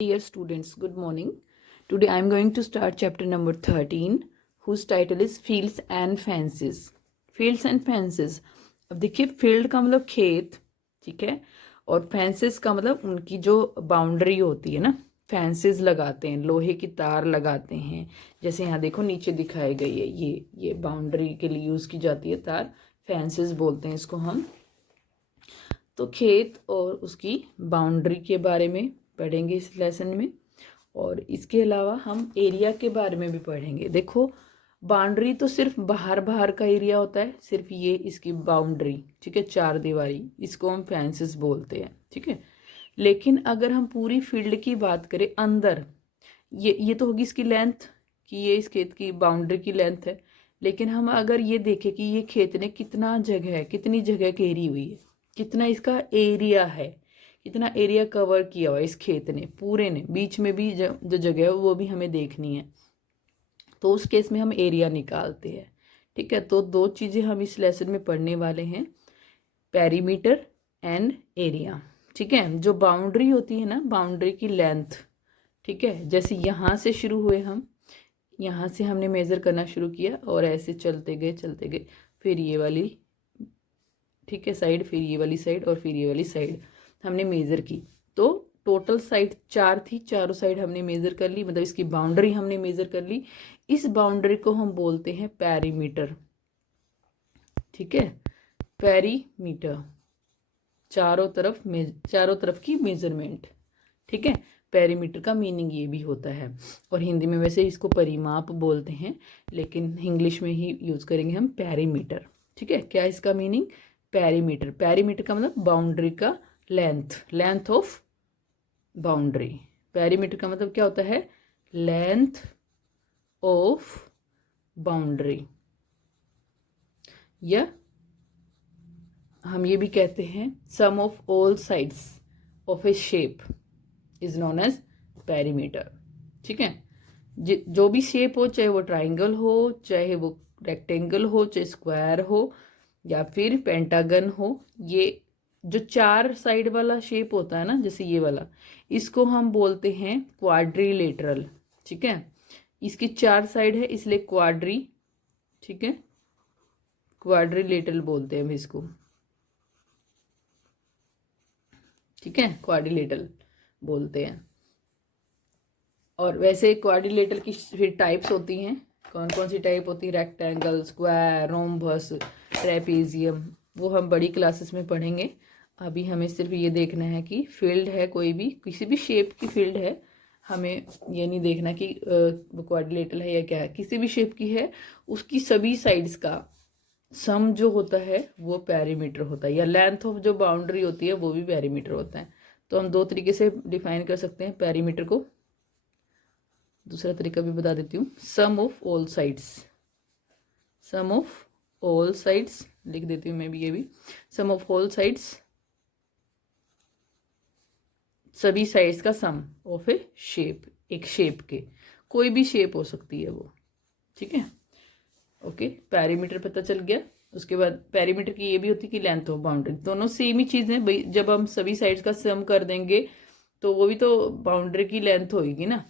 Dear students, good morning. Today I am going to start chapter number 13, whose title is Fields and Fences. Fields and Fences. अब देखिए, field का मतलब खेत, ठीक है, और फेंसेस का मतलब उनकी जो बाउंड्री होती है ना, फेंसेस लगाते हैं, लोहे की तार लगाते हैं। जैसे यहाँ देखो नीचे दिखाई गई है, ये बाउंड्री के लिए यूज़ की जाती है तार, फेंसेस बोलते हैं इसको हम। तो खेत और उसकी बाउंड्री के बारे में पढ़ेंगे इस लेसन में, और इसके अलावा हम एरिया के बारे में भी पढ़ेंगे। देखो, बाउंड्री तो सिर्फ बाहर बाहर का एरिया होता है, सिर्फ ये इसकी बाउंड्री, ठीक है, चार दीवारी, इसको हम फेंसेस बोलते हैं, ठीक है। लेकिन अगर हम पूरी फील्ड की बात करें अंदर, ये तो होगी इसकी लेंथ, कि ये इस खेत की बाउंड्री की लेंथ है। लेकिन हम अगर ये देखें कि ये खेत ने कितना जगह है, कितनी जगह घेरी हुई है, कितना इसका एरिया है, कितना एरिया कवर किया हुआ है इस खेत ने पूरे ने, बीच में भी जो जगह है वो भी हमें देखनी है। तो उस केस में हम एरिया निकालते हैं, ठीक है। तो दो चीज़ें हम इस लेसन में पढ़ने वाले हैं, पेरीमीटर एंड एरिया, ठीक है। जो बाउंड्री होती है ना, बाउंड्री की लेंथ, ठीक है, जैसे यहाँ से शुरू हुए हम, यहाँ से हमने मेज़र करना शुरू किया और ऐसे चलते गए, फिर ये वाली, ठीक है, साइड, फिर ये वाली साइड और फिर ये वाली साइड हमने मेज़र की। तो टोटल साइड 4 थी, चारों साइड हमने मेज़र कर ली, मतलब इसकी बाउंड्री हमने मेज़र कर ली। इस बाउंड्री को हम बोलते हैं पेरीमीटर, ठीक है, पेरीमीटर, चारों तरफ की मेजरमेंट, ठीक है। पेरीमीटर का मीनिंग ये भी होता है, और हिंदी में वैसे इसको परिमाप बोलते हैं, लेकिन इंग्लिश में ही यूज़ करेंगे हम पेरीमीटर, ठीक है। क्या इसका मीनिंग? पेरीमीटर, पेरीमीटर का मतलब बाउंड्री का लेंथ ऑफ बाउंड्री। पेरीमीटर का मतलब क्या होता है? लेंथ ऑफ बाउंड्री, या हम ये भी कहते हैं sum of all sides of a shape is known as perimeter, ठीक है। जो भी शेप हो, चाहे वो ट्राइंगल हो, चाहे वो रेक्टेंगल हो, चाहे स्क्वायर हो, या फिर पेंटागन हो, ये जो चार साइड वाला शेप होता है ना, जैसे ये वाला, इसको हम बोलते हैं क्वाड्रिलेटरल, ठीक है। इसकी चार साइड है इसलिए क्वाड्री, ठीक है, क्वाड्रिलेटरल बोलते हैं हम इसको, ठीक है, क्वाड्रिलेटरल बोलते हैं। और वैसे क्वाड्रिलेटरल की फिर टाइप्स होती हैं, कौन कौन सी टाइप होती है? रेक्टेंगल, स्क्वायर, रोम्बस, ट्रेपेजियम, वो हम बड़ी क्लासेस में पढ़ेंगे। अभी हमें सिर्फ ये देखना है कि फील्ड है, कोई भी किसी भी शेप की फील्ड है, हमें ये नहीं देखना कि वो क्वाड्रिलेटरल है या क्या है, किसी भी शेप की है, उसकी सभी साइड्स का सम जो होता है वो पेरीमीटर होता है, या लेंथ ऑफ जो बाउंड्री होती है वो भी पेरीमीटर होता है। तो हम दो तरीके से डिफाइन कर सकते हैं पेरीमीटर को। दूसरा तरीका भी बता देती हूँ, sum of all sides, sum of all sides लिख देती हूँ मैं भी, ये भी, सम ऑफ ऑल साइड्स, सभी साइड्स का सम ऑफ ए शेप, एक शेप के, कोई भी शेप हो सकती है वो, ठीक है। ओके, पेरीमीटर पता चल गया। उसके बाद पेरीमीटर की ये भी होती है कि लेंथ ऑफ बाउंड्री, दोनों सेम ही चीज़ है भाई। जब हम सभी साइड्स का सम कर देंगे तो वो भी तो बाउंड्री की लेंथ होगी ना,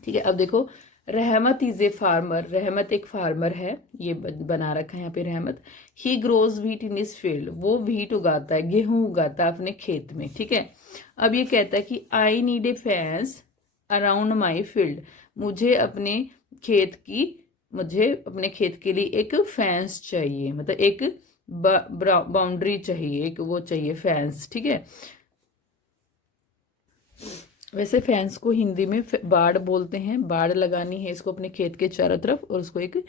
ठीक है। अब देखो, रहमत इज ए फार्मर, रहमत एक फार्मर है, ये बना रखा है यहाँ पे रहमत। ही grows wheat in is field, वो व्हीट उगाता है, गेहूं उगाता है अपने खेत में, ठीक है। अब ये कहता है कि I need a fence around my field, मुझे अपने खेत के लिए एक फेंस चाहिए, मतलब एक बाउंड्री चाहिए, एक वो चाहिए फेंस, ठीक है। वैसे फेंस को हिंदी में बाड़ बोलते हैं, बाड़ लगानी है इसको अपने खेत के चारों तरफ, और उसको एक,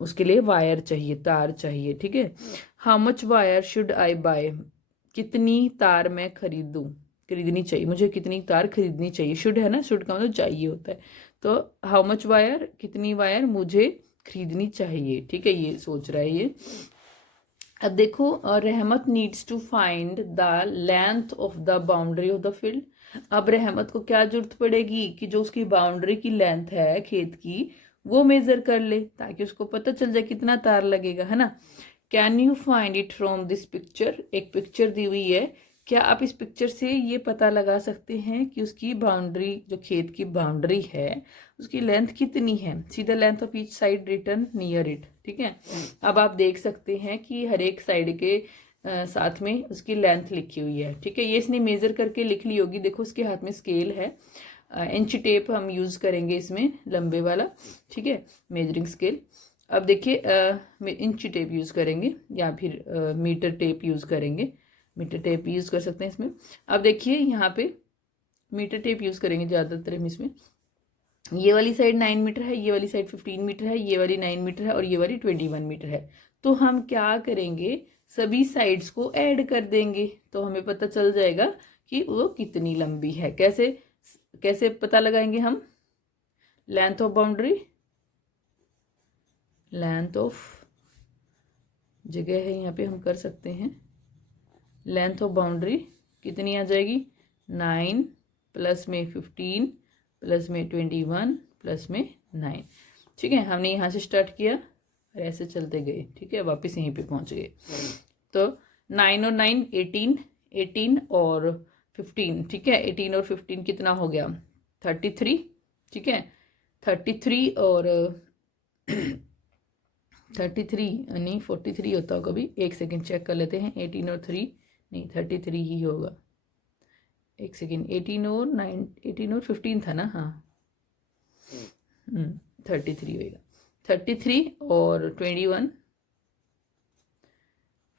उसके लिए वायर चाहिए, तार चाहिए, ठीक है। How much wire should I buy, कितनी तार मैं खरीदनी चाहिए, मुझे कितनी तार खरीदनी चाहिए। शुड है ना, शुड का मतलब चाहिए होता है। तो हाउ मच वायर, कितनी वायर मुझे खरीदनी चाहिए, ठीक है, ये सोच रहा है ये। अब देखो, Rahmat needs to find the length of the boundary of the field. अब रहमत को क्या जरूरत पड़ेगी कि जो उसकी बाउंड्री की लेंथ है खेत की, वो मेजर कर ले, ताकि उसको पता चल जाए कितना तार लगेगा, है ना। Can you find it from this picture, एक पिक्चर दी हुई है, क्या आप इस पिक्चर से ये पता लगा सकते हैं कि उसकी बाउंड्री, जो खेत की बाउंड्री है, उसकी लेंथ कितनी है? See the length of each side written near it. ठीक है, अब आप देख सकते हैं कि हर एक साइड के साथ में उसकी लेंथ लिखी हुई है। ठीक है, ये इसने मेजर करके लिख ली होगी। देखो उसके हाथ में स्केल है, इंच टेप हम यूज करेंगे इसमें, लंबे वाला। ठीक है, मेजरिंग स्केल। अब देखिए इंच टेप यूज करेंगे या फिर मीटर टेप यूज करेंगे। मीटर टेप यूज कर सकते हैं इसमें। अब देखिए यहाँ पे मीटर टेप यूज करेंगे ज्यादातर हम इसमें। ये वाली साइड 9 मीटर है, ये वाली साइड 15 मीटर है, ये वाली 9 मीटर है और ये वाली 21 मीटर है। तो हम क्या करेंगे, सभी साइड्स को ऐड कर देंगे तो हमें पता चल जाएगा कि वो कितनी लंबी है। कैसे कैसे पता लगाएंगे हम? Length of boundary, length of जगह है यहाँ पे, हम कर सकते हैं। लेंथ ऑफ बाउंड्री कितनी आ जाएगी? 9 प्लस में 15 प्लस में 21 प्लस में 9। ठीक है, हमने यहाँ से स्टार्ट किया और ऐसे चलते गए। ठीक है, वापस यहीं पे पहुँच गए। तो 9 और 9 18, 18 और 15। ठीक है, 18 और 15 कितना हो गया? 33। ठीक है, 33 और 33 नहीं 43 होता होगा। कभी एक सेकेंड चेक कर लेते हैं। 18 और 3 नहीं, 33 ही होगा। एक सेकेंड, 18 और 9, 18 और 15 था ना? हाँ 33 होएगा। 33 और 21,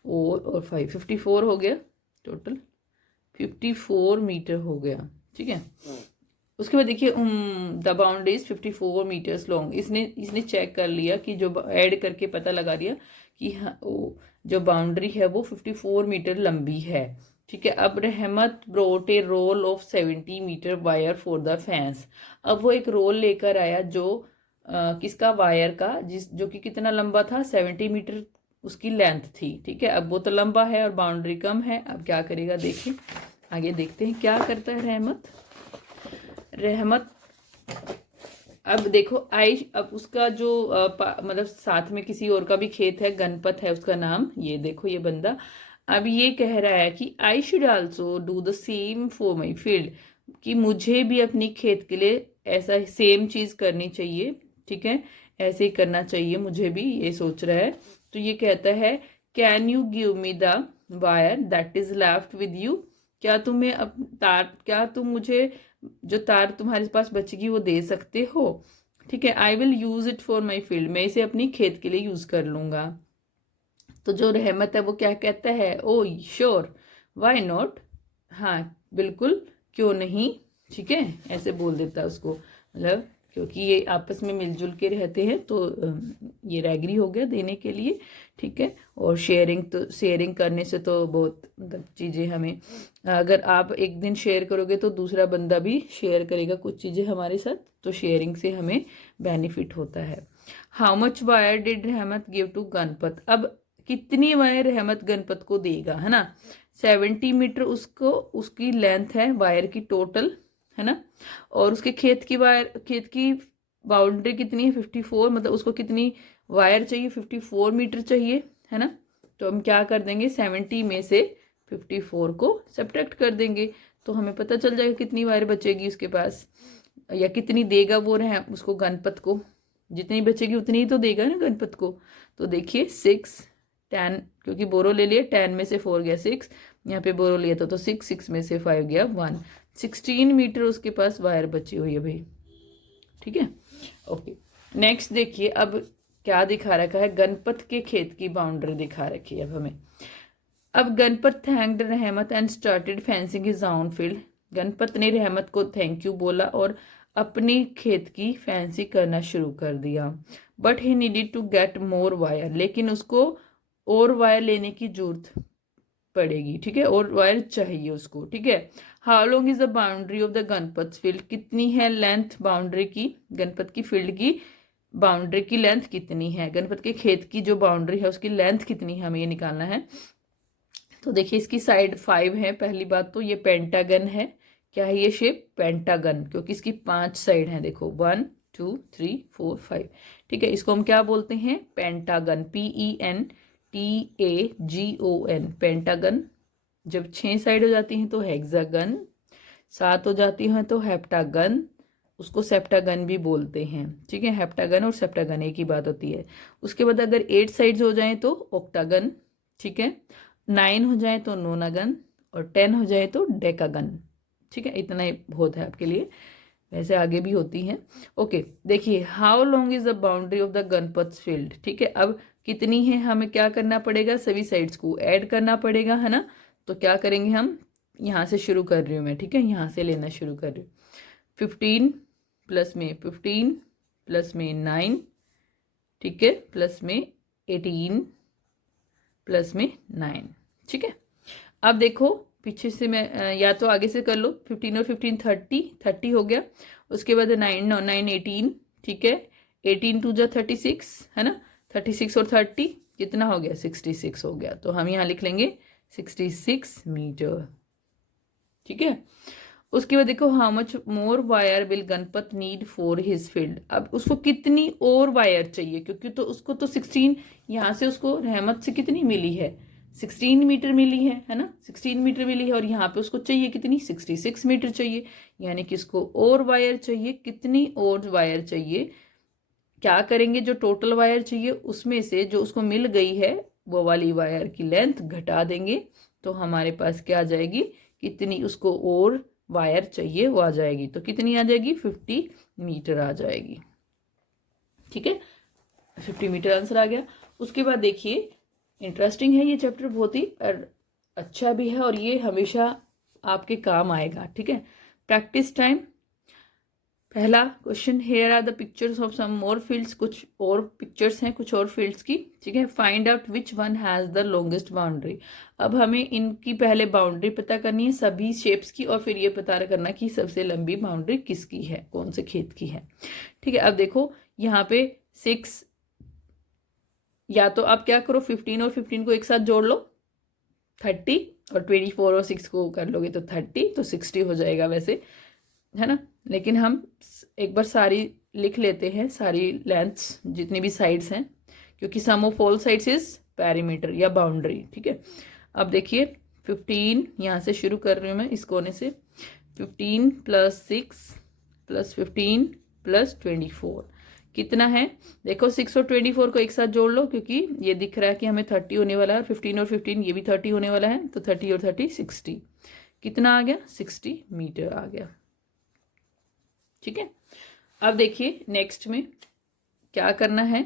4 और 5, 54 हो गया टोटल। 54 मीटर हो गया। ठीक है, उसके बाद देखिए the boundary is 54 metres long. इसने चेक कर लिया कि जो ऐड करके पता लगा दिया कि हाँ, जो बाउंड्री है वो 54 मीटर लंबी है। ठीक है, अब Rahmat brought a roll of 70 metre wire for the fence. अब वो एक रोल लेकर आया जो किसका? वायर का, जो कि कितना लंबा था? 70 मीटर उसकी लेंथ थी। ठीक है, अब वो तो लंबा है और बाउंड्री कम है। अब क्या करेगा देखिए, आगे देखते हैं क्या करता है रहमत। अब देखो अब उसका जो मतलब साथ में किसी और का भी खेत है, गणपत है उसका नाम। ये देखो ये बंदा अब ये कह रहा है कि I should also do the same for my field, कि मुझे भी अपनी खेत के लिए ऐसा सेम चीज करनी चाहिए। ठीक है, ऐसे ही करना चाहिए मुझे भी, ये सोच रहा है। तो ये कहता है can you give me the wire that is left with you. क्या तुम मुझे जो तार तुम्हारे पास बचेगी वो दे सकते हो? ठीक है, I will use it for my field, मैं इसे अपनी खेत के लिए यूज कर लूंगा। तो जो रहमत है वो क्या कहता है? ओ श्योर, वाई नॉट, हाँ बिल्कुल, क्यों नहीं। ठीक है, ऐसे बोल देता है उसको, मतलब क्योंकि ये आपस में मिलजुल के रहते हैं तो ये एग्री हो गया देने के लिए। ठीक है, और शेयरिंग करने से तो बहुत मतलब चीज़ें हमें, अगर आप एक दिन शेयर करोगे तो दूसरा बंदा भी शेयर करेगा कुछ चीज़ें हमारे साथ, तो शेयरिंग से हमें बेनिफिट होता है। हाउ मच वायर डिड रहमत गिव टू गणपत। अब कितनी वायर रहमत गणपत को देगा, है ना? 70 मीटर उसको, उसकी लेंथ है वायर की टोटल, है ना? और उसके खेत की बाउंड्री कितनी है? 54, मतलब उसको कितनी वायर चाहिए? 54 मीटर चाहिए, है ना? तो हम क्या कर देंगे, 70 में से 54 को सब्ट्रैक्ट कर देंगे तो हमें पता चल जाएगा कितनी वायर बचेगी उसके पास, या कितनी देगा वो रहे उसको गणपत को। जितनी बचेगी उतनी ही तो देगा ना गणपत को। तो देखिए 6, 10, क्योंकि बोरो ले लिया, 10 में से 4 गया 6, यहाँ पे बोरो लिया था तो 6, 6 में से 5 गया 1, 16 मीटर उसके पास वायर बची हुई है भाई। ठीक है, ओके। नेक्स्ट देखिए अब क्या दिखा रखा है, गणपत के खेत की बाउंड्री दिखा रखी है अब हमें। अब गणपत थैंक्ड रहमत and started fencing his own field. Ganpat ने रहमत को थैंक यू बोला और अपनी खेत की फैंसी करना शुरू कर दिया। But he needed to get more wire, लेकिन उसको और वायर लेने की जरूरत पड़ेगी। ठीक है, और वायर चाहिए उसको। ठीक है, how long is the boundary of the Ganpat field, कितनी है लेंथ बाउंड्री की, गणपत की फील्ड की बाउंड्री की लेंथ कितनी है, गणपत के खेत की जो बाउंड्री है उसकी लेंथ कितनी है, हमें ये निकालना है। तो देखिए इसकी साइड 5 है। पहली बात तो ये पेंटागन है। क्या है ये शेप? पेंटागन, क्योंकि इसकी 5 साइड हैं। देखो 1 2 3 4 5। ठीक है, इसको हम क्या बोलते हैं? Pentagon, PENTAGON, pentagon. जब 6 साइड हो जाती हैं तो हेक्सागन, 7 हो जाती हैं तो हेप्टागन, उसको सेप्टागन भी बोलते हैं। ठीक है, हेप्टागन और सेप्टागन एक ही बात होती है। उसके बाद अगर 8 साइड्स हो जाएं तो ऑक्टागन। ठीक है, 9 हो जाए तो नोनागन, और 10 हो जाए तो डेकागन। ठीक है, इतना ही बहुत है आपके लिए, वैसे आगे भी होती हैं। ओके, देखिए, how long is the boundary of the Ganpat field. ठीक है, अब कितनी है, हमें क्या करना पड़ेगा, सभी साइड्स को ऐड करना पड़ेगा, है ना। तो क्या करेंगे हम, यहाँ से शुरू कर रही हूँ मैं। ठीक है, यहाँ से लेना शुरू कर रही हूँ। 15 प्लस में 15 प्लस में 9, ठीक है, प्लस में 18 प्लस में 9। ठीक है, अब देखो पीछे से मैं या तो आगे से कर लो, 15 और 15 30 हो गया। उसके बाद 9 18, ठीक है, 18 टू जा 36, है ना, 36 और 30 कितना हो गया, 66 हो गया। तो हम यहाँ लिख लेंगे 66 मीटर। ठीक है, उसके बाद देखो, how much more wire will Ganpat need for his field. अब उसको कितनी और वायर चाहिए, क्योंकि तो उसको तो 16 यहाँ से उसको रहमत से कितनी मिली है, 16 मीटर मिली है ना, 16 मीटर मिली है, और यहाँ पे उसको चाहिए कितनी, 66 मीटर चाहिए। यानी कि इसको और वायर चाहिए, कितनी और वायर चाहिए। क्या करेंगे, जो टोटल वायर चाहिए उसमें से जो उसको मिल गई है वो वाली वायर की लेंथ घटा देंगे, तो हमारे पास क्या आ जाएगी, कितनी उसको और वायर चाहिए वो आ जाएगी। तो कितनी आ जाएगी, 50 मीटर आ जाएगी। ठीक है, 50 मीटर आंसर आ गया। उसके बाद देखिए, इंटरेस्टिंग है ये चैप्टर, बहुत ही अच्छा भी है, और ये हमेशा आपके काम आएगा। ठीक है, प्रैक्टिस टाइम। पहला question, here are the pictures of some more fields, कुछ और पिक्चर्स हैं कुछ और फील्ड्स की। ठीक है, find out which one has the longest boundary. अब हमें इनकी पहले बाउंड्री पता करनी है सभी शेप्स की, और फिर ये पता करना कि सबसे लंबी बाउंड्री किसकी है, कौन से खेत की है। ठीक है, अब देखो यहाँ पे 6, या तो आप क्या करो, 15 और 15 को एक साथ जोड़ लो 30, और 24 और 6 को कर लोगे तो 30, तो 60 हो जाएगा वैसे, है ना। लेकिन हम एक बार सारी लिख लेते हैं, सारी लेंथ्स जितनी भी साइड्स हैं, क्योंकि sum of all sides is perimeter या बाउंड्री। ठीक है, अब देखिए 15 यहाँ से शुरू कर रही हूँ मैं, इस कोने से, 15 प्लस 6 प्लस 15 प्लस 24 कितना है, देखो 6 और 24 को एक साथ जोड़ लो, क्योंकि ये दिख रहा है कि हमें 30 होने वाला है, 15 और 15 ये भी 30 होने वाला है, तो 30 और 30 60, कितना आ गया, 60 मीटर आ गया। ठीक है, अब देखिए नेक्स्ट में क्या करना है,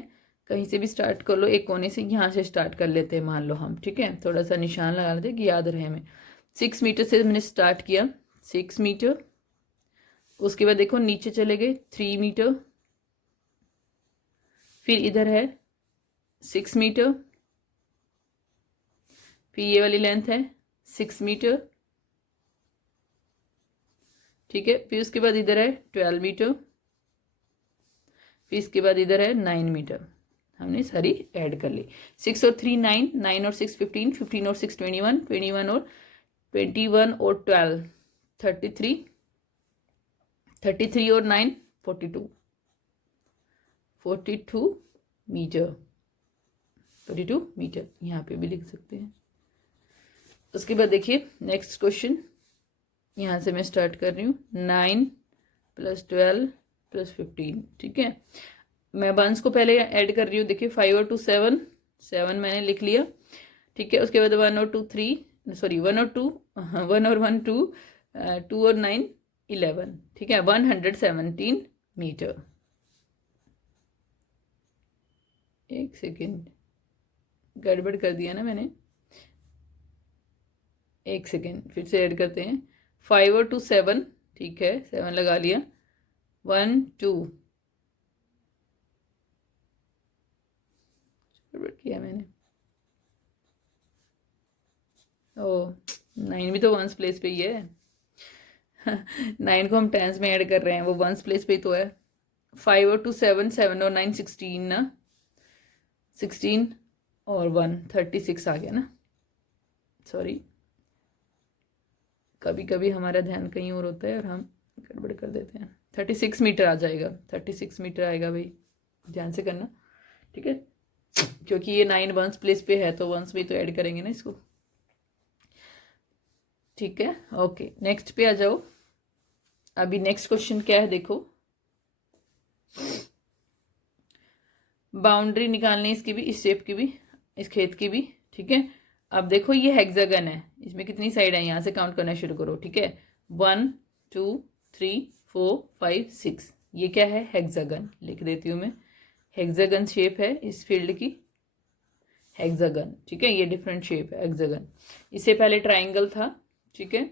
कहीं से भी स्टार्ट कर लो, एक कोने से यहाँ से स्टार्ट कर लेते हैं मान लो हम। ठीक है, थोड़ा सा निशान लगा लेते कि याद रहे हमें। 6 मीटर से मैंने स्टार्ट किया, 6 मीटर। उसके बाद देखो नीचे चले गए 3 मीटर, फिर इधर है 6 मीटर, फिर ये वाली लेंथ है 6 मीटर। ठीक है, फिर उसके बाद इधर है 12 मीटर, फिर इसके बाद इधर है 9 मीटर। हमने सारी ऐड कर ली, 6 और 3 9, 9 और 6 15, 15 और 6 21, 21 और 21 और 12 33, 33 और 9 42, 42 मीटर, 42 मीटर यहाँ पे भी लिख सकते हैं। उसके बाद देखिए नेक्स्ट क्वेश्चन, यहाँ से मैं स्टार्ट कर रही हूँ, 9 प्लस 12 प्लस 15। ठीक है, मैं वंस को पहले ऐड कर रही हूँ, देखिए 5 और 2 7, 7 मैंने लिख लिया। ठीक है, उसके बाद 1 और 2 3, सॉरी 1 और 2, 1 और 1 2, 2 और 9 11। ठीक है, 117 मीटर। एक सेकेंड, गड़बड़ कर दिया ना मैंने, एक सेकेंड फिर से ऐड करते हैं, 5 और 2 7, ठीक है 7 लगा लिया, 1 2, गड़बड़ किया मैंने, ओ 9 भी तो वंस प्लेस पे ही है। 9 को हम टेंस में ऐड कर रहे हैं, वो वंस प्लेस पे ही तो है। 5 और 2 7, 7 और 9 16 ना, 16 और 1 36 आ गया ना, सॉरी कभी कभी हमारा ध्यान कहीं और होता है और हम गड़बड़ कर देते हैं। 36 मीटर आ जाएगा, 36 मीटर आएगा भाई, ध्यान से करना। ठीक है, क्योंकि ये 9 वंस प्लेस पे है तो वंस में तो ऐड करेंगे ना इसको। ठीक है, ओके नेक्स्ट पे आ जाओ। अभी नेक्स्ट क्वेश्चन क्या है देखो, बाउंड्री निकालनी है इसकी भी, इस शेप की भी, इस खेत की भी। ठीक है, अब देखो ये हेक्सागन है, इसमें कितनी साइड है, यहाँ से काउंट करना शुरू करो। ठीक है, 1 2 3 4 5 6, ये क्या है, हेक्सागन लिख देती हूँ मैं। हेक्सागन शेप है इस फील्ड की, हेक्सागन। ठीक है, ये डिफरेंट शेप है हेक्सागन। इससे पहले ट्राइंगल था। ठीक है,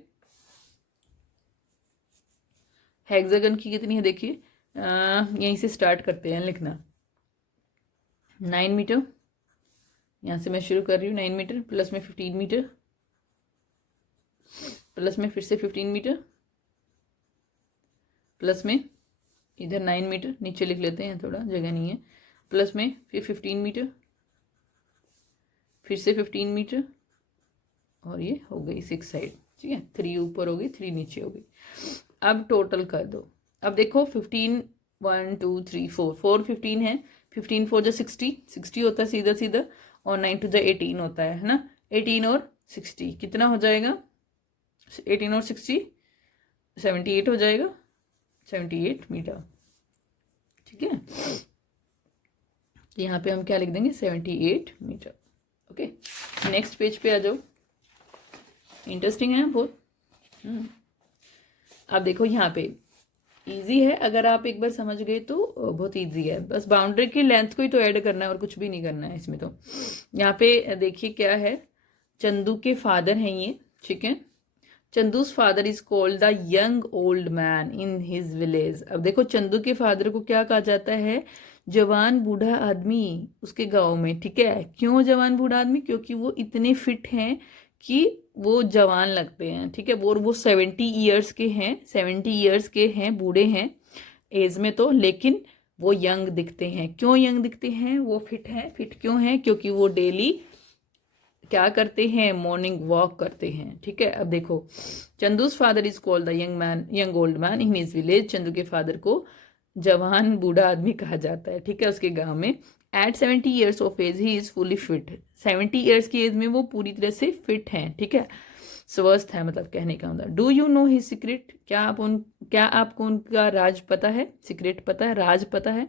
हेक्सागन की कितनी है देखिए, यहीं से स्टार्ट करते हैं लिखना। 9 मीटर, यहाँ से मैं शुरू कर रही हूँ। 9 मीटर प्लस में 15 मीटर, प्लस में फिर से 15 मीटर, प्लस में इधर 9 मीटर, नीचे लिख लेते हैं थोड़ा जगह नहीं है, प्लस में फिर 15 मीटर, फिर से 15 मीटर, और ये हो गई 6 साइड। ठीक है, 3 ऊपर हो गई, 3 नीचे हो गई। अब टोटल कर दो। अब देखो 15 1 2 3 4 4 15 है, 15 4 जो 60 होता है सीधा सीधा, और 9 टू द 18 होता है ना। 18 और 60 कितना हो जाएगा, 18 और 60 78 हो जाएगा, 78 मीटर। ठीक है, यहाँ पे हम क्या लिख देंगे, 78 मीटर। ओके, नेक्स्ट पेज पे आ जाओ। इंटरेस्टिंग है बहुत। अब देखो यहाँ पे इजी है, अगर आप एक बार समझ गए तो बहुत इजी है। बस बाउंड्री की लेंथ को ही तो ऐड करना है और कुछ भी नहीं करना है इसमें। तो यहाँ पे देखिए क्या है, चंदू के फादर हैं ये। ठीक है, Chandu's father is called the young old man in his village. अब देखो चंदू के फादर को क्या कहा जाता है, जवान बूढ़ा आदमी उसके गांव में। ठीक है, क्यों जवान बूढ़ा आदमी, क्योंकि वो इतने फिट हैं कि वो जवान लगते हैं। ठीक है, वो 70 ईयर्स के हैं, 70 ईयर्स के हैं, बूढ़े हैं एज में तो, लेकिन वो यंग दिखते हैं। क्यों यंग दिखते हैं, वो फिट हैं। फिट क्यों हैं, क्योंकि वो डेली क्या करते हैं, मॉर्निंग वॉक करते हैं। ठीक है, अब देखो Chandu's father is called the young old man in his village. Chandu के फादर को जवान बूढ़ा आदमी कहा जाता है। ठीक है, उसके गांव में। At 70 years of age he is fully fit. 70 years की एज में वो पूरी तरह से फिट हैं। ठीक है, स्वस्थ है, मतलब कहने का मतलब। Do you know his secret, क्या आपको उनका राज पता है, सीक्रेट पता है, राज पता है।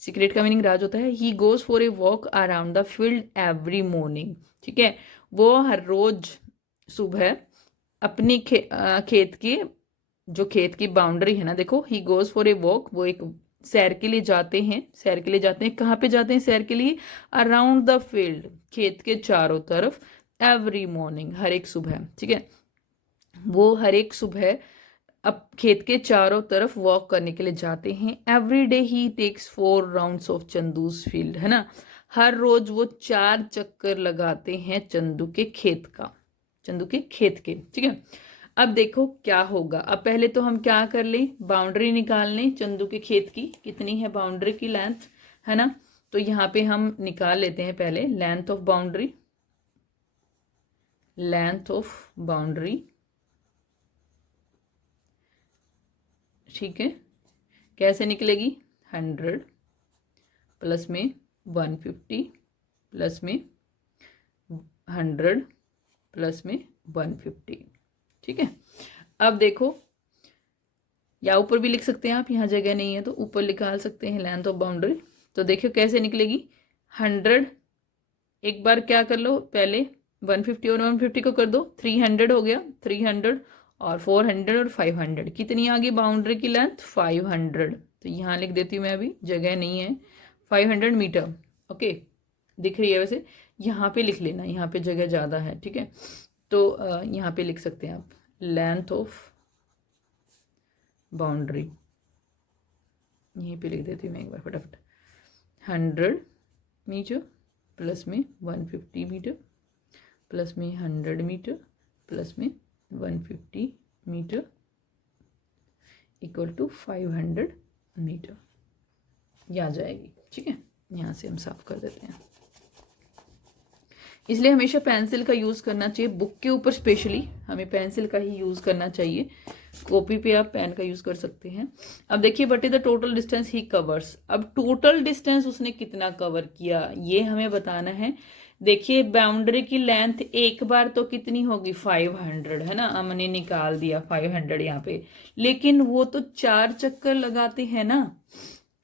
सीक्रेट का मीनिंग राज होता है। He goes for a walk around the field every morning. ठीक है, वो हर रोज सुबह अपनी खेत की, जो खेत की बाउंड्री है ना, देखो he goes for a walk, वो एक सैर के लिए जाते हैं। सैर के लिए जाते हैं, कहाँ पे जाते हैं सैर के लिए, अराउंड द फील्ड, खेत के चारों तरफ, एवरी मॉर्निंग, हर एक सुबह। ठीक है, वो हर एक सुबह अब खेत के चारों तरफ वॉक करने के लिए जाते हैं। Every day he takes 4 rounds of Chandu's field, है ना। हर रोज वो 4 चक्कर लगाते हैं चंदू के खेत का, चंदू के खेत के। ठीक है, अब देखो क्या होगा। अब पहले तो हम क्या कर लें, बाउंड्री निकाल लें चंदू के खेत की, कितनी है बाउंड्री की लेंथ, है ना। तो यहाँ पे हम निकाल लेते हैं पहले length of boundary, length of boundary. ठीक है, कैसे निकलेगी, 100 प्लस में 150 प्लस में 100 प्लस में 150। ठीक है, अब देखो, या ऊपर भी लिख सकते हैं आप, यहाँ जगह नहीं है तो ऊपर निकाल सकते हैं लेंथ ऑफ बाउंड्री। तो देखियो कैसे निकलेगी, 100, एक बार क्या कर लो पहले 150 और 150 को कर दो, 300 हो गया, 300 और 400 और 500, कितनी आ गई बाउंड्री की लेंथ, 500। तो यहाँ लिख देती हूँ मैं, अभी जगह नहीं है, 500 मीटर। ओके, दिख रही है वैसे, यहाँ पे लिख लेना, यहाँ पे जगह ज़्यादा है। ठीक है, तो यहाँ पे लिख सकते हैं आप लेंथ ऑफ बाउंड्री, यहीं पे लिख देती हूँ मैं एक बार फटाफट, 100 मीटर प्लस में 150 मीटर प्लस में 100 मीटर प्लस में 150 मीटर इक्वल टू 500 मीटर, ये आ जाएगी। ठीक है, यहाँ से हम साफ कर देते हैं। इसलिए हमेशा पेंसिल का यूज़ करना चाहिए, बुक के ऊपर स्पेशली हमें पेंसिल का ही यूज़ करना चाहिए। कॉपी पे आप पेन का यूज़ कर सकते हैं। अब देखिए, what is the total distance he covers. अब टोटल डिस्टेंस उसने कितना कवर किया ये हमें बताना है। देखिए बाउंड्री की लेंथ एक बार तो कितनी होगी 500 है ना, हमने निकाल दिया 500 यहाँ पे, लेकिन वो तो 4 चक्कर लगाते हैं ना,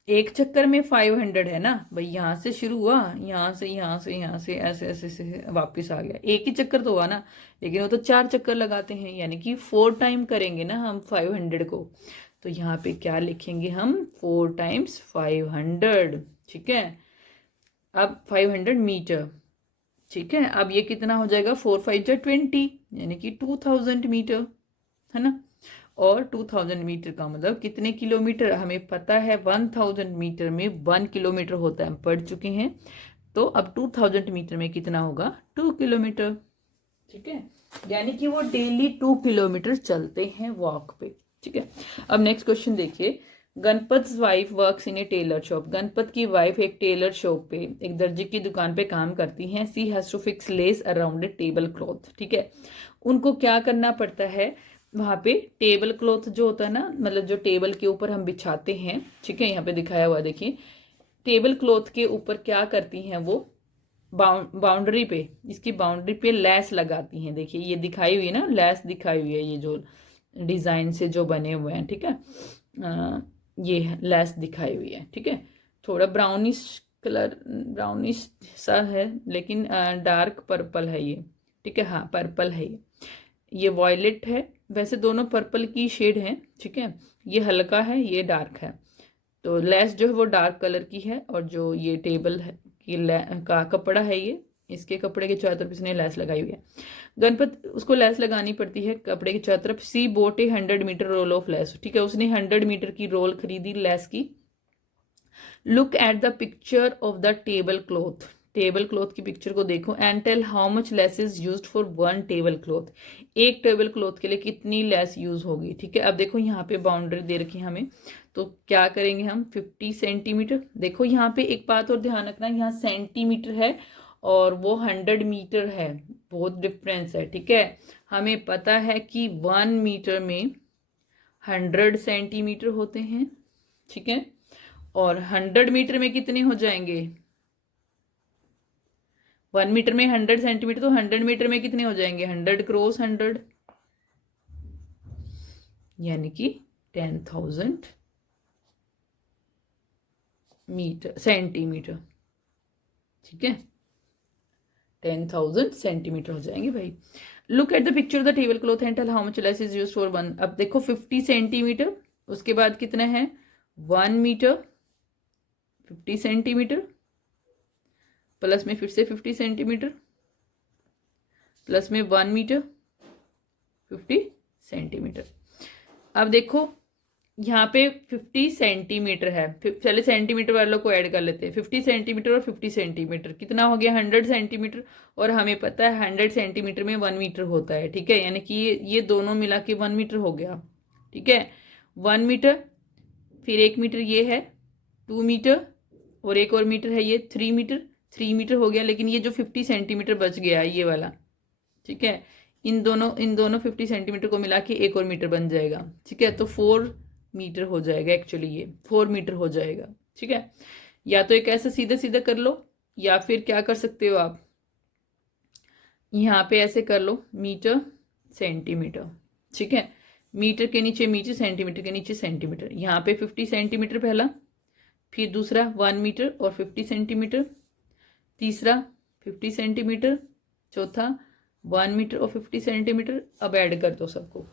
एक चक्कर में 500 है ना भाई, यहाँ से शुरू हुआ, यहाँ से यहाँ से यहाँ से ऐसे ऐसे ऐसे वापस आ गया, एक ही चक्कर तो हुआ ना, लेकिन वो तो 4 चक्कर लगाते हैं, यानी कि 4 टाइम करेंगे ना हम 500 को। तो यहाँ पे क्या लिखेंगे हम, 4 टाइम्स 500, ठीक है। अब 500 मीटर, ठीक है। अब ये कितना हो जाएगा, 4 5 जा 20, यानी कि 2000 मीटर, है ना। और 2000 मीटर का मतलब कितने किलोमीटर, हमें पता है 1000 मीटर में 1 किलोमीटर होता है, हम पढ़ चुके हैं। तो अब 2000 मीटर में कितना होगा, 2 किलोमीटर, ठीक है। यानी कि वो डेली 2 किलोमीटर चलते हैं वॉक पे, ठीक है। अब नेक्स्ट क्वेश्चन देखिए, Ganpat wife works in A Taylor shop. Ganpat की वाइफ एक टेलर शॉप पे, एक दर्जी की दुकान पे काम करती हैं। She has to fix lace around a tablecloth, ठीक है। उनको क्या करना पड़ता है, वहां पे टेबल क्लॉथ जो होता है ना, मतलब जो टेबल के ऊपर हम बिछाते हैं, ठीक है, यहाँ पे दिखाया हुआ देखिए, टेबल क्लॉथ के ऊपर क्या करती हैं वो, बाउंड्री पे, इसकी बाउंड्री पे लेस लगाती हैं। देखिए ये दिखाई हुई है ना, लेस दिखाई हुई है, ये जो डिजाइन से जो बने हुए हैं, ठीक है। ये लेस दिखाई हुई है, ठीक है। थोड़ा ब्राउनिश कलर, ब्राउनिश सा है, लेकिन डार्क पर्पल है ये, ठीक है, हाँ पर्पल है ये वॉयलेट है, वैसे दोनों पर्पल की शेड है, ठीक है। ये हल्का है, ये डार्क है। तो लेस जो है वो डार्क कलर की है, और जो ये टेबल है का कपड़ा है, ये इसके कपड़े के चारों तरफ इसने लेस लगाई हुई है। गणपत उसको लेस लगानी पड़ती है कपड़े की चारों तरफ। She bought a 100 metre roll of lace, ठीक है, उसने 100 मीटर की रोल खरीदी लेस की। Look at the picture of the tablecloth, tablecloth की पिक्चर को देखो, and tell how much lace is used for 1 tablecloth. एक टेबल क्लॉथ के लिए कितनी लेस यूज होगी, ठीक है। अब देखो यहाँ पे बाउंड्री दे रखी है हमें, तो क्या करेंगे हम, 50 सेंटीमीटर। देखो यहाँ पे एक बात और ध्यान रखना, यहाँ सेंटीमीटर है और वो 100 मीटर है, बहुत डिफरेंस है, ठीक है। हमें पता है कि 1 मीटर में 100 सेंटीमीटर होते हैं, ठीक है, और 100 मीटर में कितने हो जाएंगे, 1 मीटर में 100 सेंटीमीटर, तो 100 मीटर में कितने हो जाएंगे, 100 क्रॉस 100, यानी कि 10,000 मीटर सेंटीमीटर, ठीक है, 10,000 सेंटीमीटर हो जाएंगे भाई। Look at the picture the tablecloth and tell how much lace is used for 1। अब देखो 50 सेंटीमीटर, उसके बाद कितना है 1 मीटर, 50 सेंटीमीटर, प्लस में फिर से 50 सेंटीमीटर, प्लस में 1 मीटर 50 सेंटीमीटर। अब देखो यहाँ पे 50 सेंटीमीटर है, पहले सेंटीमीटर वालों को ऐड कर लेते हैं। 50 सेंटीमीटर और 50 सेंटीमीटर कितना हो गया, 100 सेंटीमीटर, और हमें पता है 100 सेंटीमीटर में 1 मीटर होता है, ठीक है, यानी कि ये दोनों मिला के 1 मीटर हो गया, ठीक है। 1 मीटर, फिर 1 मीटर ये है 2 मीटर, और एक और मीटर है ये 3 मीटर, 3 मीटर हो गया। लेकिन ये जो 50 सेंटीमीटर बच गया ये वाला, ठीक है, इन दोनों 50 सेंटीमीटर को मिला के एक और मीटर बन जाएगा, ठीक है। तो 4 मीटर हो जाएगा, एक्चुअली ये 4 मीटर हो जाएगा, ठीक है। या तो एक ऐसा सीधा सीधा कर लो, या फिर क्या कर सकते हो आप, यहाँ पे ऐसे कर लो, मीटर सेंटीमीटर, ठीक है, मीटर के नीचे मीटर, सेंटीमीटर के नीचे सेंटीमीटर। यहाँ पे 50 सेंटीमीटर पहला, फिर दूसरा 1 मीटर और 50 सेंटीमीटर, तीसरा 50 सेंटीमीटर, चौथा 1 मीटर और 50 सेंटीमीटर। अब ऐड कर दो सबको,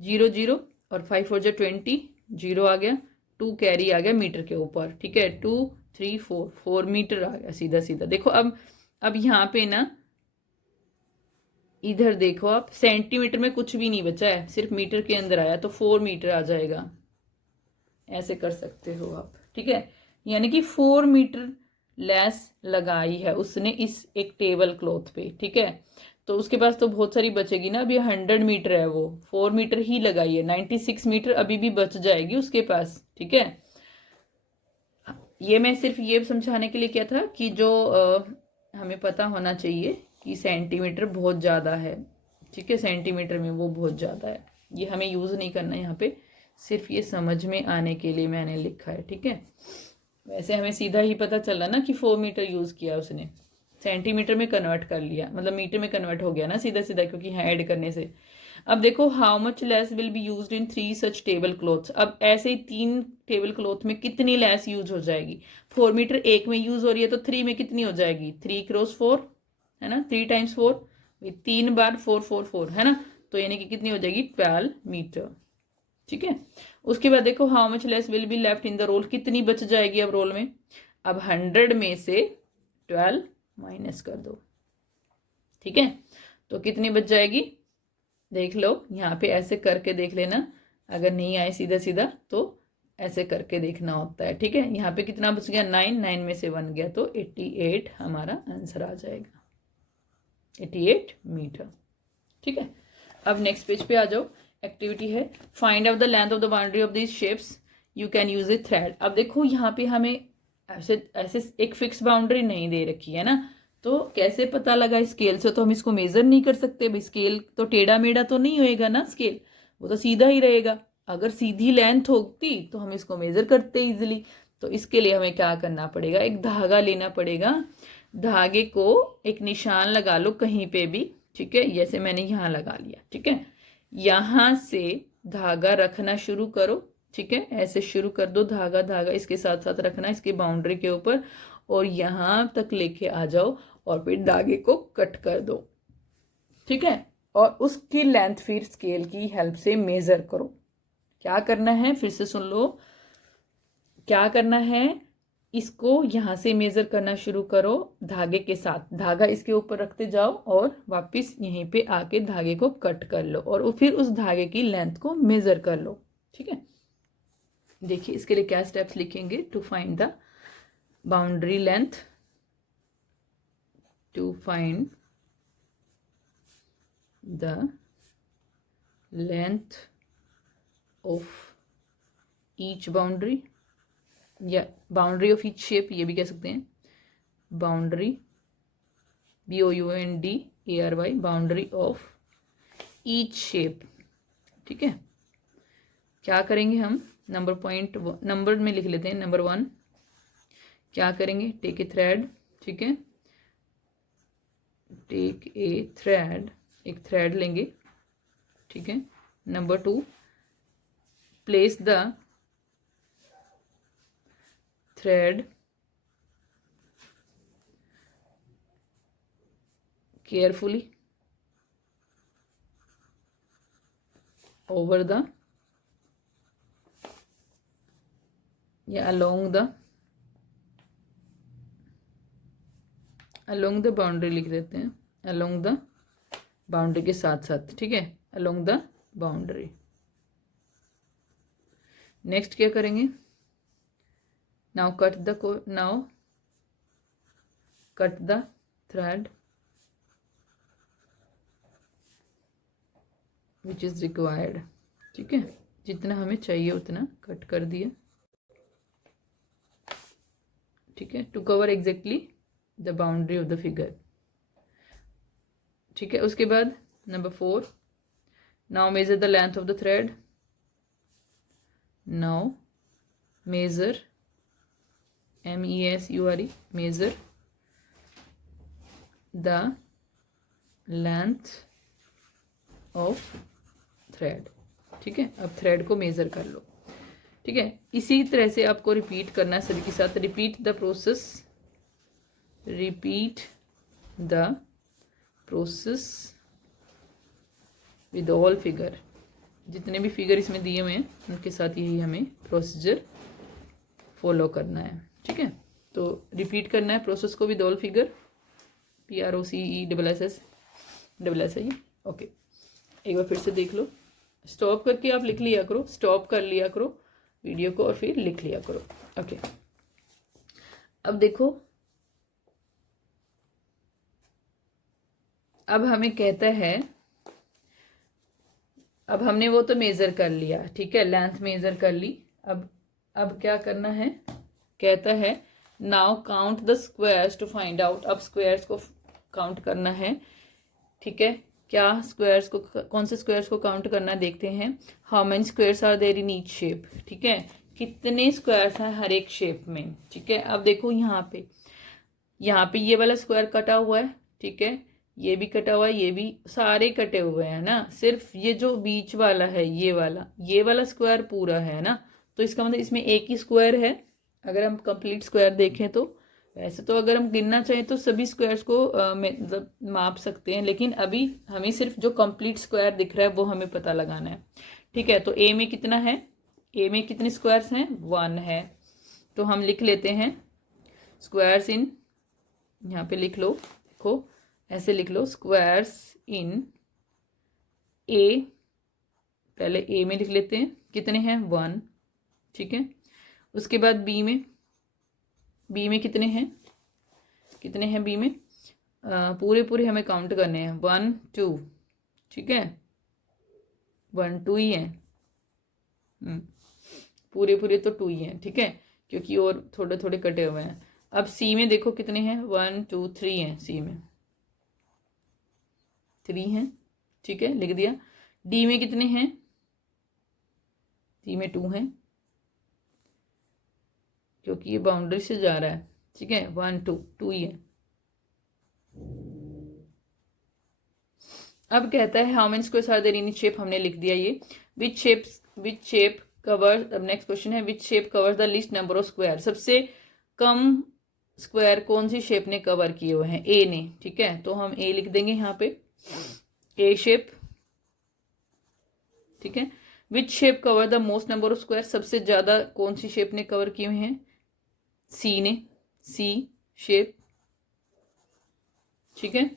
0 0 और 5 4 जा 20, 0 आ गया, 2 कैरी आ गया मीटर के ऊपर, ठीक है, 2 3 4 4 मीटर आ गया सीधा सीधा। देखो अब यहाँ पे ना, इधर देखो आप, सेंटीमीटर में कुछ भी नहीं बचा है, सिर्फ मीटर के अंदर आया, तो 4 मीटर आ जाएगा, ऐसे कर सकते हो आप, ठीक है। यानी कि 4 मीटर लेस लगाई है उसने इस एक टेबल क्लॉथ पे, ठीक है। तो उसके पास तो बहुत सारी बचेगी ना, अभी 100 मीटर है, वो 4 मीटर ही लगाई है, 96 मीटर अभी भी बच जाएगी उसके पास, ठीक है। ये मैं सिर्फ ये समझाने के लिए किया था कि जो हमें पता होना चाहिए कि सेंटीमीटर बहुत ज़्यादा है, ठीक है, सेंटीमीटर में वो बहुत ज़्यादा है, ये हमें यूज़ नहीं करना है यहाँ पे, सिर्फ ये समझ में आने के लिए मैंने लिखा है, ठीक है। वैसे हमें सीधा ही पता चला ना कि 4 मीटर यूज़ किया उसने, सेंटीमीटर में कन्वर्ट कर लिया, मतलब मीटर में कन्वर्ट हो गया ना सीधा सीधा, क्योंकि यहाँ ऐड करने से। अब देखो how much lace will be used in 3 such table clothes. अब ऐसे ही 3 टेबल क्लॉथ में कितनी लेस यूज हो जाएगी। 4 मीटर एक में यूज हो रही है, तो 3 में कितनी हो जाएगी, 3 क्रॉस 4 है ना, 3 टाइम्स 4, 3 बार 4 4 4 है ना, तो यानी कि कितनी हो जाएगी 12 मीटर। ठीक है, उसके बाद देखो how much lace will be left in the roll, कितनी बच जाएगी अब रोल में। अब 100 में से 12 माइनस कर दो। ठीक है, तो कितनी बच जाएगी, देख लो यहाँ पे ऐसे करके देख लेना, अगर नहीं आए सीधा सीधा तो ऐसे करके देखना होता है। ठीक है, यहाँ पे कितना बच गया 9, 9 में से 1 गया, तो 88 हमारा आंसर आ जाएगा, 88 मीटर। ठीक है, अब नेक्स्ट पेज पे आ जाओ। एक्टिविटी है find out the length of the boundary of these shapes, you can use A thread. अब देखो यहाँ पे हमें ऐसे ऐसे एक फिक्स बाउंड्री नहीं दे रखी है ना, तो कैसे पता लगा, स्केल से तो हम इसको मेजर नहीं कर सकते भाई, स्केल तो टेढ़ा मेढ़ा तो नहीं होएगा ना, स्केल वो तो सीधा ही रहेगा। अगर सीधी लेंथ होती तो हम इसको मेजर करते इजिली। तो इसके लिए हमें क्या करना पड़ेगा, एक धागा लेना पड़ेगा, धागे को एक निशान लगा लो कहीं पे भी। ठीक है, जैसे मैंने यहाँ लगा लिया। ठीक है, यहाँ से धागा रखना शुरू करो। ठीक है, ऐसे शुरू कर दो, धागा धागा इसके साथ साथ रखना इसकी बाउंड्री के ऊपर, और यहाँ तक लेके आ जाओ और फिर धागे को कट कर दो। ठीक है, और उसकी लेंथ फिर स्केल की हेल्प से मेजर करो। क्या करना है, फिर से सुन लो, क्या करना है, इसको यहाँ से मेजर करना शुरू करो धागे के साथ, धागा इसके ऊपर रखते जाओ और वापस यहीं पे आके धागे को कट कर लो, और फिर उस धागे की लेंथ को मेजर कर लो। ठीक है, देखिए इसके लिए क्या स्टेप्स लिखेंगे, to find the boundary length, to find the length of each boundary, या बाउंड्री ऑफ ईच शेप ये भी कह सकते हैं, boundary BOUNDARY, boundary of each shape. ठीक है, क्या करेंगे हम, नंबर में लिख लेते हैं। नंबर 1 क्या करेंगे, टेक ए थ्रेड। ठीक है, टेक ए थ्रेड, एक थ्रेड लेंगे। ठीक है, number 2 place the thread carefully over the या along the बाउंड्री लिख देते हैं, along the बाउंड्री के साथ साथ। ठीक है, along the बाउंड्री। नेक्स्ट क्या करेंगे, now cut the thread which is required। ठीक है, जितना हमें चाहिए उतना कट कर दिया। ठीक है, to cover exactly the boundary of the figure. ठीक है, उसके बाद number 4 now measure the length of the thread, now measure MESURE measure the length of thread. ठीक है, अब थ्रेड को मेजर कर लो। ठीक है, इसी तरह से आपको रिपीट करना है सभी के साथ। Repeat the process, repeat the process with all figure, जितने भी फिगर इसमें दिए हुए हैं उनके साथ यही हमें प्रोसीजर फॉलो करना है। ठीक है, तो रिपीट करना है प्रोसेस को with all figure, PROCESS okay. एक बार फिर से देख लो, स्टॉप करके आप लिख लिया करो, स्टॉप कर लिया करो वीडियो को और फिर लिख लिया करो। ओके, अब देखो, अब हमें कहता है, अब हमने वो तो मेजर कर लिया। ठीक है, लेंथ मेजर कर ली। अब क्या करना है, कहता है now count the squares to find out. अब स्क्वायर्स को काउंट करना है। ठीक है, क्या स्क्वायर्स को, कौन से स्क्वायर्स को काउंट करना है देखते हैं। How many squares are there in each shape. ठीक है, कितने स्क्वायर्स हैं हर एक शेप में। ठीक है, अब देखो यहाँ पे यहाँ पे ये वाला स्क्वायर कटा हुआ है, ठीक है, ये भी कटा हुआ है, ये भी, सारे कटे हुए हैं ना, सिर्फ ये जो बीच वाला है ये वाला स्क्वायर पूरा है ना। तो इसका मतलब इसमें एक ही स्क्वायर है। अगर हम कंप्लीट स्क्वायर देखें तो वैसे तो अगर हम गिनना चाहें तो सभी स्क्वायर्स को मतलब माप सकते हैं, लेकिन अभी हमें सिर्फ जो कंप्लीट स्क्वायर दिख रहा है वो हमें पता लगाना है। ठीक है, तो ए में कितना है, ए में कितने स्क्वायर्स हैं, 1 है। तो हम लिख लेते हैं स्क्वायर्स इन, यहाँ पे लिख लो, देखो ऐसे लिख लो, स्क्वायर्स इन ए, पहले ए में लिख लेते हैं कितने हैं, 1, ठीक है। उसके बाद बी में, बी में कितने हैं, कितने हैं बी में, पूरे पूरे हमें काउंट करने हैं, 1 2, ठीक है, 1 2 ही है, पूरे पूरे तो 2 ही हैं, ठीक है, क्योंकि और थोड़े थोड़े कटे हुए हैं। अब सी में देखो कितने हैं, 1 2 3 हैं, सी में 3 हैं, ठीक है, लिख दिया। डी में कितने हैं, डी में 2 हैं, क्योंकि ये बाउंड्री से जा रहा है, ठीक है, 1 2 2 ही है। अब कहता है how many squares are there in shape, हमने लिख दिया ये। विच शेप कवर, अब नेक्स्ट क्वेश्चन है which shape covers the least number of square, सबसे कम स्क्वायर कौन सी शेप ने कवर किए हुए हैं, ए ने, ठीक है, तो हम ए लिख देंगे यहाँ पे, ए शेप, ठीक है। Which shape cover the most number of square, सबसे ज्यादा कौन सी शेप ने कवर किए हुए हैं, सी ने, सी शेप, ठीक है।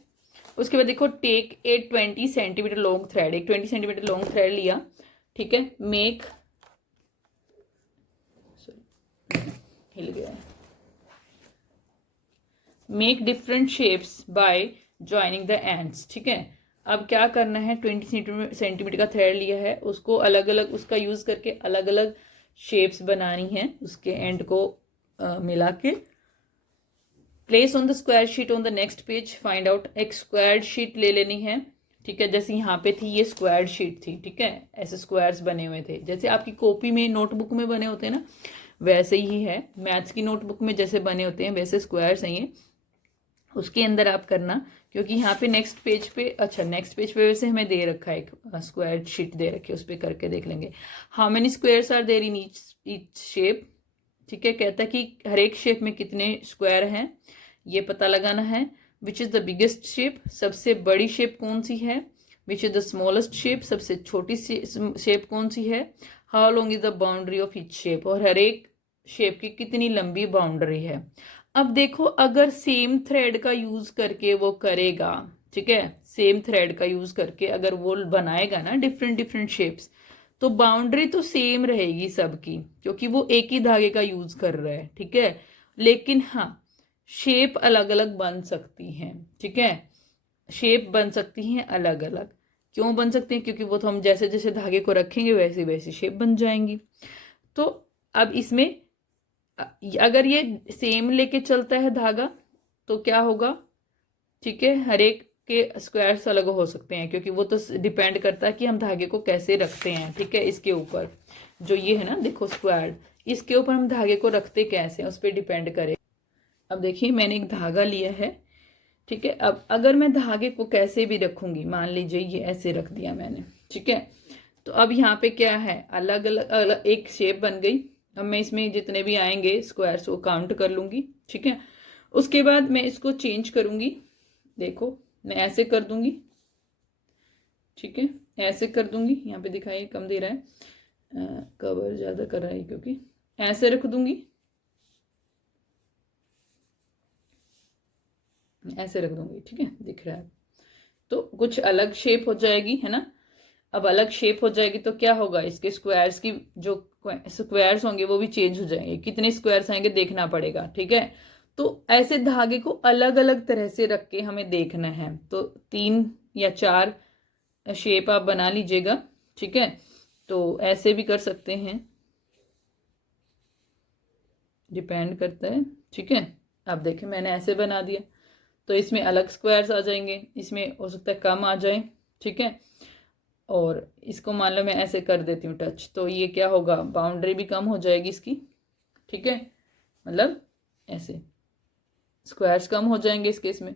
उसके बाद देखो take a 20 centimetre long thread, एक 20 सेंटीमीटर लॉन्ग थ्रेड लिया, ठीक है, मेक, हिल गया है, make different shapes by joining the ends, ठीक है। अब क्या करना है, 20 सेंटीमीटर का थ्रेड लिया है, उसको अलग अलग, उसका यूज करके अलग अलग शेप्स बनानी है, उसके एंड को मिला के। Place on the square sheet on the next page, find out, एक स्क्वायर शीट ले लेनी है, ठीक है, जैसे यहाँ पे थी ये स्क्वायर शीट थी, ठीक है, ऐसे स्क्वायर्स बने हुए थे, जैसे आपकी कॉपी में नोटबुक में बने होते हैं ना, वैसे ही है, मैथ्स की नोटबुक में जैसे बने होते हैं वैसे स्क्वायर्स हैं ये, उसके अंदर आप करना, क्योंकि यहाँ पे नेक्स्ट पेज पे, अच्छा नेक्स्ट पेज पे वैसे हमें दे रखा है एक स्क्वायर शीट दे रखी है, उस पर करके देख लेंगे। How many squares are there in each shape, ठीक है, कहता है कि हर एक शेप में कितने स्क्वायर हैं, ये पता लगाना है। Which is the biggest shape, सबसे बड़ी शेप कौन सी है, which is the smallest shape, सबसे छोटी शेप कौन सी है, how long is the boundary of each shape, और हर एक शेप की कितनी लंबी बाउंड्री है। अब देखो अगर सेम थ्रेड का यूज करके वो करेगा, ठीक है, सेम थ्रेड का यूज करके अगर वो बनाएगा ना डिफरेंट डिफरेंट शेप्स, तो बाउंड्री तो सेम रहेगी सबकी, क्योंकि वो एक ही धागे का यूज कर रहा है, ठीक है, लेकिन हाँ शेप अलग अलग बन सकती हैं, ठीक है, शेप बन सकती हैं अलग अलग, क्यों बन सकती हैं, क्योंकि वो तो हम जैसे जैसे धागे को रखेंगे वैसे वैसे शेप बन जाएंगी। तो अब इसमें अगर ये सेम लेके चलता है धागा तो क्या होगा, ठीक है, हर एक के स्क्वायर्स अलग हो सकते हैं, क्योंकि वो तो डिपेंड करता है कि हम धागे को कैसे रखते हैं, ठीक है, इसके ऊपर जो ये है ना देखो स्क्वायर, इसके ऊपर हम धागे को रखते कैसे हैं उस पर डिपेंड करे। अब देखिए मैंने एक धागा लिया है, ठीक है, अब अगर मैं धागे को कैसे भी रखूंगी, मान लीजिए ये ऐसे रख दिया मैंने, ठीक है, तो अब यहाँ पे क्या है, अलग अलग एक शेप बन गई। अब मैं इसमें जितने भी आएंगे स्क्वायर्स वो काउंट कर लूंगी, ठीक है, उसके बाद मैं इसको चेंज करूंगी, देखो मैं ऐसे कर दूंगी, ठीक है, ऐसे कर दूंगी, यहाँ पे दिखाइए कम दे रहा है, कवर ज्यादा कर रहा है क्योंकि ऐसे रख दूंगी, ऐसे रख दूंगी, ठीक है, दिख रहा है, तो कुछ अलग शेप हो जाएगी, है ना। अब अलग शेप हो जाएगी तो क्या होगा, इसके स्क्वायर्स की जो स्क्वायर्स होंगे वो भी चेंज हो जाएंगे, कितने स्क्वायर्स आएंगे देखना पड़ेगा, ठीक है। तो ऐसे धागे को अलग अलग तरह से रख के हमें देखना है, तो 3 या 4 शेप आप बना लीजिएगा, ठीक है, तो ऐसे भी कर सकते हैं, डिपेंड करता है, ठीक है। अब देखें मैंने ऐसे बना दिया, तो इसमें अलग स्क्वायर्स आ जाएंगे, इसमें हो सकता है कम आ जाए, ठीक है, और इसको मान लो मैं ऐसे कर देती हूँ टच, तो ये क्या होगा, बाउंड्री भी कम हो जाएगी इसकी, ठीक है, मतलब ऐसे, स्क्वायर्स कम हो जाएंगे इस केस में।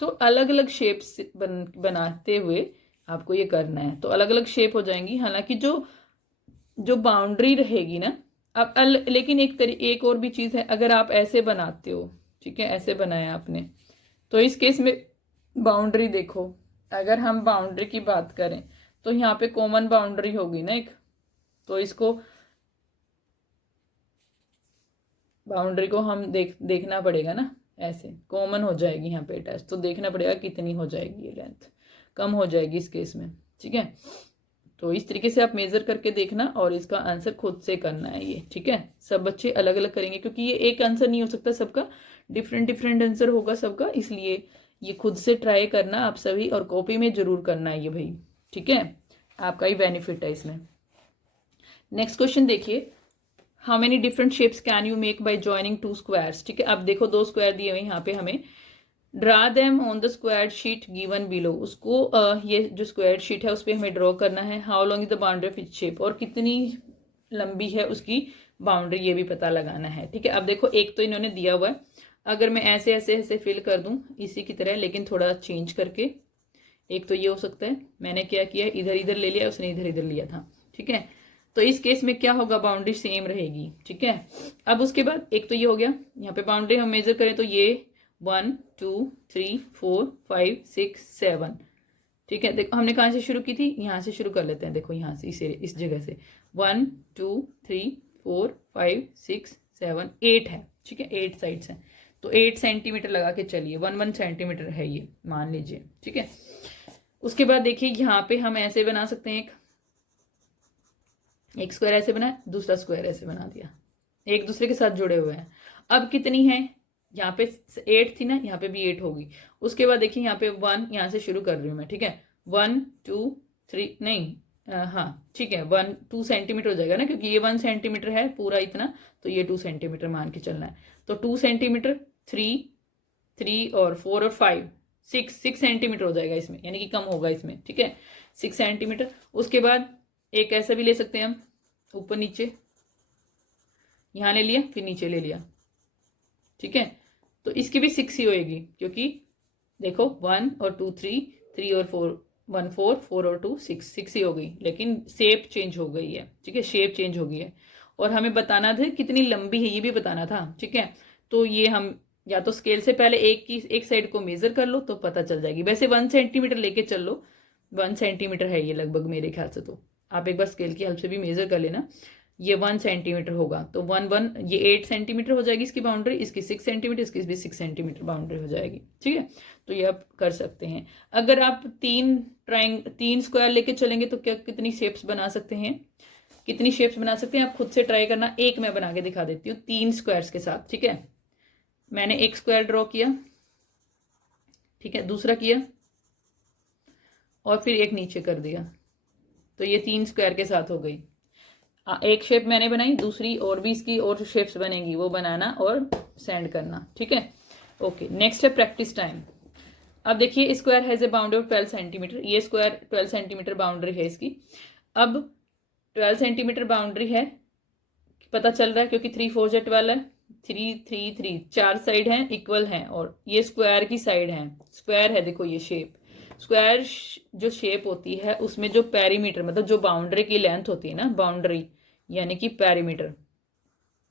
तो अलग अलग शेप्स बनाते हुए आपको ये करना है, तो अलग अलग शेप हो जाएंगी। हालांकि जो जो बाउंड्री रहेगी ना, अब लेकिन एक और भी चीज़ है, अगर आप ऐसे बनाते हो, ठीक है, ऐसे बनाया आपने, तो इस केस में बाउंड्री देखो, अगर हम बाउंड्री की बात करें तो यहाँ पे कॉमन बाउंड्री होगी ना एक, तो इसको बाउंड्री को हम देखना पड़ेगा ना, ऐसे कॉमन हो जाएगी यहाँ पे अटैच, तो देखना पड़ेगा कितनी हो जाएगी, ये लेंथ कम हो जाएगी इस केस में, ठीक है। तो इस तरीके से आप मेजर करके देखना और इसका आंसर खुद से करना है ये, ठीक है। सब बच्चे अलग अलग करेंगे क्योंकि ये एक आंसर नहीं हो सकता, सबका डिफरेंट डिफरेंट आंसर होगा सबका, इसलिए ये खुद से ट्राई करना आप सभी, और कॉपी में जरूर करना है ये भाई, ठीक है, आपका ही बेनिफिट है इसमें। नेक्स्ट क्वेश्चन देखिए, how many different shapes can you make bye joining two squares, ठीक है। अब देखो दो स्क्वायर दिए हुए यहाँ पे हमें, draw them on the square sheet given below, उसको ये जो स्क्वायर शीट है उस पर हमें ड्रॉ करना है। How long is the boundary of each shape, और कितनी लंबी है उसकी बाउंड्री, ये भी पता लगाना है, ठीक है। अब देखो एक तो इन्होंने दिया हुआ है, अगर मैं ऐसे ऐसे ऐसे फिल कर दूं इसी की तरह, लेकिन थोड़ा चेंज करके, एक तो ये हो सकता है, मैंने क्या किया, इधर इधर ले लिया, उसने इधर इधर लिया था, ठीक है। तो इस केस में क्या होगा, बाउंड्री सेम रहेगी, ठीक है। अब उसके बाद एक तो ये हो गया, यहाँ पे बाउंड्री हम मेजर करें तो ये 1 2 3 4 5 6 7, ठीक है। देखो हमने कहाँ से शुरू की थी, यहाँ से शुरू कर लेते हैं, देखो यहाँ से इस जगह से 1 2 3 4 5 6 7 8 है, ठीक है, 8 साइड्स हैं, तो 8 सेंटीमीटर लगा के चलिए, 1 सेंटीमीटर है ये मान लीजिए, ठीक है। उसके बाद देखिए यहाँ पे हम ऐसे बना सकते हैं, एक स्क्वायर ऐसे बना, दूसरा स्क्वायर ऐसे बना दिया, एक दूसरे के साथ जुड़े हुए हैं। अब कितनी है, यहाँ पे 8 थी ना, यहाँ पे भी 8 होगी। उसके बाद देखिए यहाँ पे 1, यहाँ से शुरू कर रही हूँ मैं, ठीक है, 1 2 3 नहीं, हाँ ठीक है, 2 सेंटीमीटर हो जाएगा ना, क्योंकि ये 1 सेंटीमीटर है पूरा इतना, तो ये 2 सेंटीमीटर मान के चलना है। तो 2 सेंटीमीटर, 3 और 4 और 5 6 सेंटीमीटर हो जाएगा इसमें, यानी कि कम होगा इसमें, ठीक है, 6 सेंटीमीटर। उसके बाद एक ऐसा भी ले सकते हैं हम, ऊपर नीचे, यहाँ ले लिया फिर नीचे ले लिया, ठीक है। तो इसकी भी 6 ही होएगी, क्योंकि देखो 1 और 2 3, 3 और 4, 1 4, 4 और 2 6, 6 ही हो गई, लेकिन शेप चेंज हो गई है, ठीक है, शेप चेंज हो गई है। और हमें बताना था कितनी लंबी है, ये भी बताना था, ठीक है। तो ये हम या तो स्केल से पहले एक साइड को मेजर कर लो तो पता चल जाएगी, वैसे 1 सेंटीमीटर लेके चल लो, 1 सेंटीमीटर है ये लगभग मेरे ख्याल से, तो आप एक बार स्केल की हेल्प से भी मेजर कर लेना, ये 1 सेंटीमीटर होगा, तो 1 ये 8 सेंटीमीटर हो जाएगी इसकी बाउंड्री, इसकी 6 सेंटीमीटर, इसकी भी 6 सेंटीमीटर बाउंड्री हो जाएगी, ठीक है। तो ये आप कर सकते हैं। अगर आप तीन स्क्वायर लेके चलेंगे तो क्या कितनी शेप्स बना सकते हैं, कितनी शेप्स बना सकते हैं आप खुद से ट्राई करना। एक मैं बना के दिखा देती हूँ 3 स्क्वायर्स के साथ, ठीक है। मैंने एक स्क्वायर ड्रॉ किया, ठीक है, दूसरा किया और फिर एक नीचे कर दिया, तो ये 3 स्क्वायर के साथ हो गई। एक शेप मैंने बनाई, दूसरी और भी इसकी और शेप्स बनेंगी, वो बनाना और सेंड करना, ठीक है। ओके, नेक्स्ट है प्रैक्टिस टाइम। अब देखिए square has a boundary of 12 centimetre, ये स्क्वायर 12 सेंटीमीटर बाउंड्री है इसकी। अब 12 सेंटीमीटर बाउंड्री है, पता चल रहा है क्योंकि 3 4 जा 12 है, 3 3 3 4 साइड हैं इक्वल हैं, और ये स्क्वायर की साइड है, स्क्वायर है, देखो ये शेप, स्क्वायर जो शेप होती है उसमें जो पेरीमीटर मतलब जो बाउंड्री की लेंथ होती है ना, बाउंड्री यानी कि पेरीमीटर,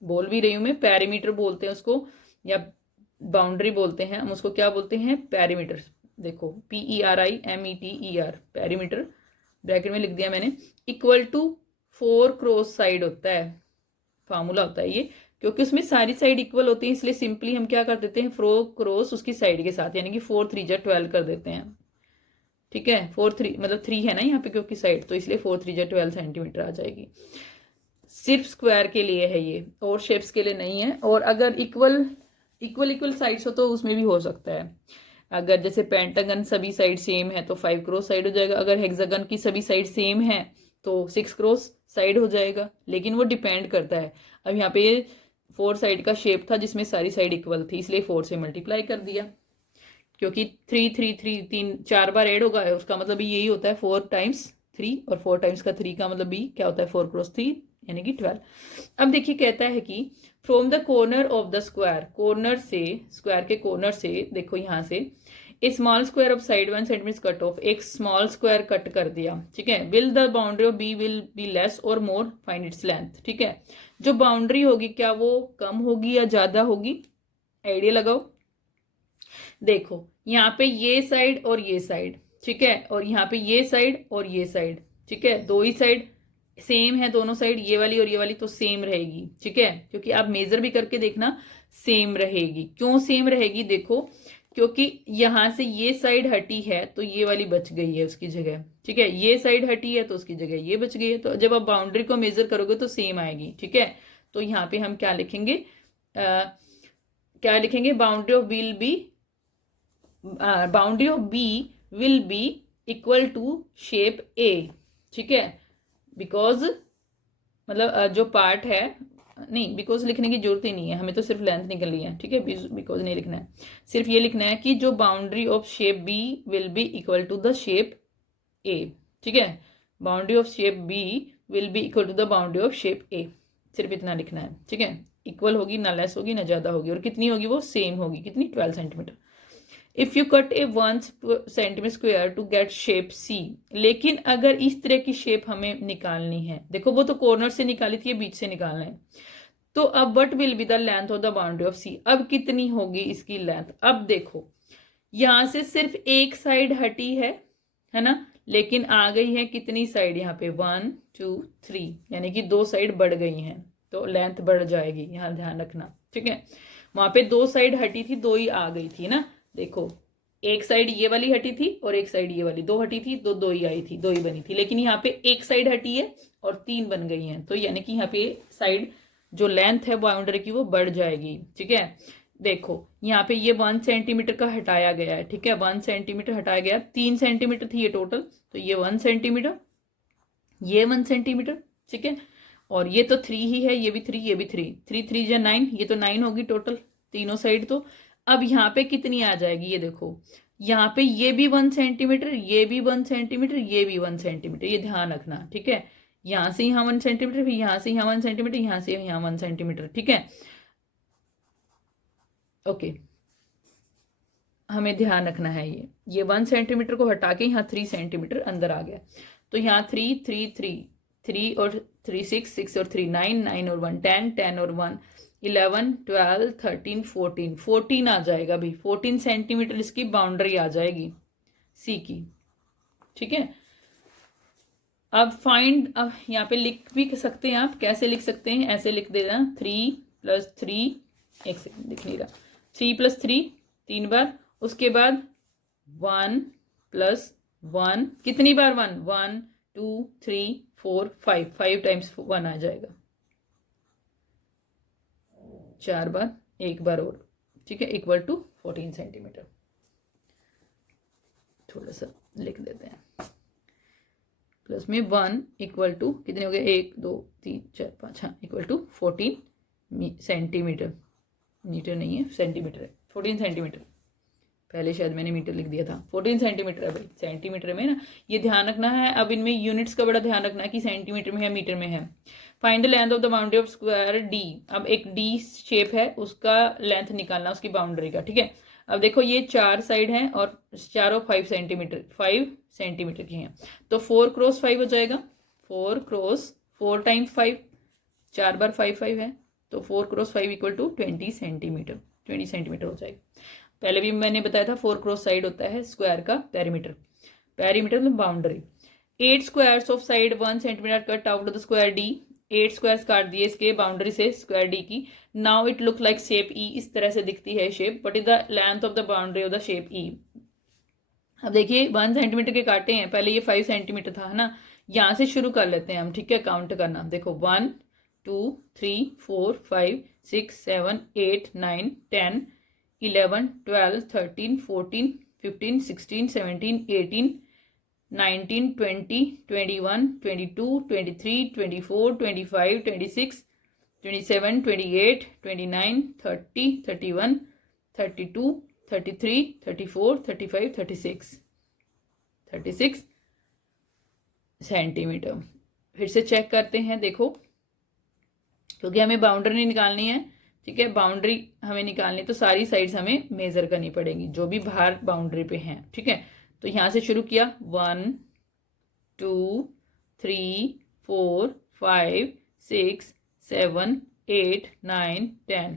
बोल भी रही हूं मैं, पेरीमीटर बोलते हैं उसको, या बाउंड्री बोलते हैं हम उसको, क्या बोलते हैं, पेरीमीटर। देखो PERIMETER, पेरीमीटर ब्रैकेट में लिख दिया मैंने, इक्वल टू 4 क्रॉस साइड होता है, फार्मूला होता है ये, क्योंकि उसमें सारी साइड इक्वल होती है, इसलिए सिंपली हम क्या कर देते हैं 4 क्रॉस उसकी साइड के साथ, यानी कि 4 3 जा 12 कर देते हैं, ठीक है। 4 3 मतलब 3 है ना यहाँ पे क्योंकि साइड, तो इसलिए 4 3 जा 12 सेंटीमीटर आ जाएगी। सिर्फ स्क्वायर के लिए है ये, और शेप्स के लिए नहीं है। और अगर इक्वल साइड्स हो तो उसमें भी हो सकता है, अगर जैसे पेंटागन सभी साइड सेम है तो 5 क्रॉस साइड हो जाएगा, अगर हेक्सागन की सभी साइड सेम है तो 6 क्रॉस साइड हो जाएगा, लेकिन वो डिपेंड करता है। अब यहाँ पे ये 4 साइड का शेप था जिसमें सारी साइड इक्वल थी, इसलिए 4 से मल्टीप्लाई कर दिया, क्योंकि 3 3 3 3 4 बार ऐड होगा, उसका मतलब भी यही होता है 4 टाइम्स 3, और 4 टाइम्स का 3 का मतलब भी क्या होता है 4 क्रॉस 3, यानी कि 12। अब देखिए कहता है कि from the corner of the square, corner से, स्क्वायर के कॉर्नर से, देखो यहाँ से a small square of side 1 centimetre cut off, एक स्मॉल स्क्वायर कट कर दिया, ठीक है। Will the boundary of B will be less और मोर, फाइंड इट्स लेंथ, ठीक है। जो बाउंड्री होगी क्या वो कम होगी या ज्यादा होगी, आइडिया लगाओ। देखो यहाँ पे ये साइड और ये साइड, ठीक है, और यहाँ पे ये साइड और ये साइड, ठीक है, दो ही साइड सेम है, दोनों साइड ये वाली और ये वाली तो सेम रहेगी, ठीक है, क्योंकि आप मेजर भी करके देखना सेम रहेगी। क्यों सेम रहेगी, देखो क्योंकि यहां से ये साइड हटी है तो ये वाली बच गई है उसकी जगह, ठीक है, ये साइड हटी है तो उसकी जगह ये बच गई है, तो जब आप बाउंड्री को मेजर करोगे तो सेम आएगी, ठीक है। तो यहाँ पे हम क्या लिखेंगे, क्या लिखेंगे, boundary of will be, boundary of B will be equal to shape A, ठीक है, बिकॉज मतलब जो पार्ट है, नहीं बिकॉज लिखने की जरूरत ही नहीं है, हमें तो सिर्फ लेंथ निकलनी है, ठीक है, बिकॉज नहीं लिखना है, सिर्फ ये लिखना है कि जो boundary of shape B will be equal to the shape A, ठीक है, boundary of shape B will be equal to the boundary of shape A, सिर्फ इतना लिखना है, ठीक है। इक्वल होगी, ना लेस होगी ना ज्यादा होगी, और कितनी होगी वो सेम होगी, कितनी 12 centimetre. If you cut a 1 centimetre square to get shape C, लेकिन अगर इस तरह की शेप हमें निकालनी है, देखो वो तो कॉर्नर से निकाली थी, ये बीच से निकालना है, तो अब what will be the length of the boundary of C, अब कितनी होगी इसकी लेंथ। अब देखो यहां से सिर्फ एक साइड हटी है ना, लेकिन आ गई है कितनी साइड, यहाँ पे 1 2 3, यानी कि दो साइड बढ़ गई हैं, तो लेंथ बढ़ जाएगी, यहाँ ध्यान रखना, ठीक है। वहां पे दो साइड हटी थी, दो ही आ गई थी ना, देखो एक साइड ये वाली हटी थी और एक साइड ये वाली, दो हटी थी, दो ही आई थी, दो ही बनी थी, लेकिन यहाँ पे एक साइड हटी है और 3 बन गई हैं, तो यानी कि यहाँ पे साइड जो लेंथ है बाउंड्री की वो बढ़ जाएगी, ठीक है। देखो यहाँ पे ये 1 सेंटीमीटर का हटाया गया है, ठीक है, 1 सेंटीमीटर हटाया गया, 3 सेंटीमीटर थी ये टोटल, तो ये 1 सेंटीमीटर, ये 1 सेंटीमीटर, ठीक है, और ये तो 3 ही है, ये भी 3, ये भी 3, 3 3 या 9, ये तो 9 होगी टोटल तीनों साइड। तो अब यहाँ पे कितनी आ जाएगी, ये देखो यहाँ पे ये भी 1 सेंटीमीटर, ये भी 1 सेंटीमीटर, ये भी 1 सेंटीमीटर, ये ध्यान रखना, ठीक है। यहाँ से यहाँ 1 सेंटीमीटर, फिर यहाँ से यहाँ 1 सेंटीमीटर, यहाँ से यहाँ 1 सेंटीमीटर, ठीक है, ओके। हमें ध्यान रखना है ये 1 सेंटीमीटर को हटा के यहाँ 3 सेंटीमीटर अंदर आ गया, तो यहाँ 3 3 3 3 और 3 6 6 और 3 9 9 और 1 10 10 और 1 11 12 13 14 14 आ जाएगा भाई, 14 सेंटीमीटर इसकी बाउंड्री आ जाएगी सी की, ठीक है। अब फाइंड, अब यहाँ पे लिख भी सकते हैं आप, कैसे लिख सकते हैं, ऐसे लिख देना 3 + 3, एक सेकंड दिख नहीं रहा, 3 + 3 3 बार, उसके बाद 1 + 1, कितनी बार 1 1 2 3 4 5, 5 टाइम्स 1 आ जाएगा, 4 बार, एक बार और, ठीक है, इक्वल टू 14 सेंटीमीटर। थोड़ा सा लिख देते हैं, प्लस में 1 इक्वल टू कितने हो गए, 1 2 3 4 5, हाँ इक्वल टू 14 सेंटीमीटर, मीटर नहीं है सेंटीमीटर है, 14 सेंटीमीटर, पहले शायद मैंने मीटर लिख दिया था, 14 सेंटीमीटर है भाई, सेंटीमीटर में ना, ये ध्यान रखना है। अब इनमें यूनिट्स का बड़ा ध्यान रखना है कि सेंटीमीटर में है मीटर में है। Find the length of the boundary of square D, अब एक डी शेप है उसका लेंथ निकालना उसकी बाउंड्री का, ठीक है। अब देखो ये 4 साइड हैं और चारों 5 सेंटीमीटर 5 सेंटीमीटर की हैं, तो 4 × 5 हो जाएगा, 4 × 4 टाइम्स 5, 4 बार 5 5 है, तो 4 × 5 इक्वल टू 20 सेंटीमीटर, 20 सेंटीमीटर हो जाएगा। पहले भी मैंने बताया था 4 क्रॉस साइड होता है स्क्वायर का पेरीमीटर, पेरीमीटर मतलब boundary. 8 squares of side 1 centimetre cut out of the square D, 8 squares काट दिए इसके बाउंड्री से स्क्वायर डी की। Now it look like shape E, इस तरह से दिखती है shape, but is the length of the boundary of the shape E. अब देखिए 1 सेंटीमीटर के काटे हैं, पहले ये 5 सेंटीमीटर था, है ना, यहाँ से शुरू कर लेते हैं हम, ठीक है, काउंट करना। देखो 1 2 3 4 5 6 7 8 9 10 11 12 13 14 15 16 17 18 19 20 21 22 23 24 25 26 27 28 29 30 31 32 33 34 35 36 36 सेंटीमीटर। फिर से चेक करते हैं, देखो क्योंकि हमें बाउंड्री नहीं निकालनी है, ठीक है, बाउंड्री हमें निकालनी है तो सारी साइड्स हमें मेजर करनी पड़ेगी जो भी बाहर बाउंड्री पे हैं, ठीक है। तो यहाँ से शुरू किया 1 2 3 4 5 6 7 8 9 10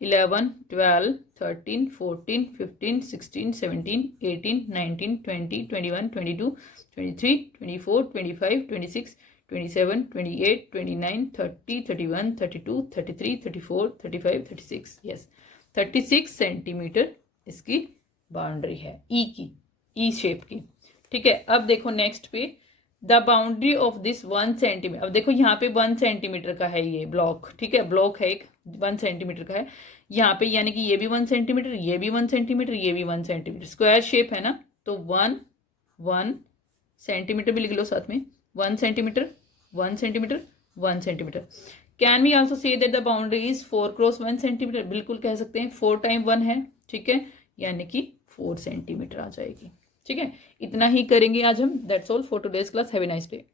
11 12 13 14 15 16 17 18 19 20 21 22 23 24 25 26 27 28 29 30 31 32 33 34 35 36, यस 36 सेंटीमीटर इसकी बाउंड्री है ई की, ई शेप की, ठीक है। अब देखो नेक्स्ट पे the boundary of this 1 centimetre. अब देखो यहाँ पे 1 सेंटीमीटर का है ये ब्लॉक, ठीक है, ब्लॉक है एक 1 सेंटीमीटर का है यहाँ पे, यानी कि ये भी 1 सेंटीमीटर, ये भी 1 सेंटीमीटर, ये भी 1 सेंटीमीटर, स्क्वायर शेप है ना, तो 1 सेंटीमीटर भी लिख लो साथ में, 1 centimetre 1 centimetre 1 centimetre. Can we also say that the boundary is 4 cross 1 centimetre, बिल्कुल कह सकते हैं, 4 टाइम 1 है, ठीक है, यानी कि 4 सेंटीमीटर आ जाएगी, ठीक है। इतना ही करेंगे आज हम। That's all for today's class. Have a nice day.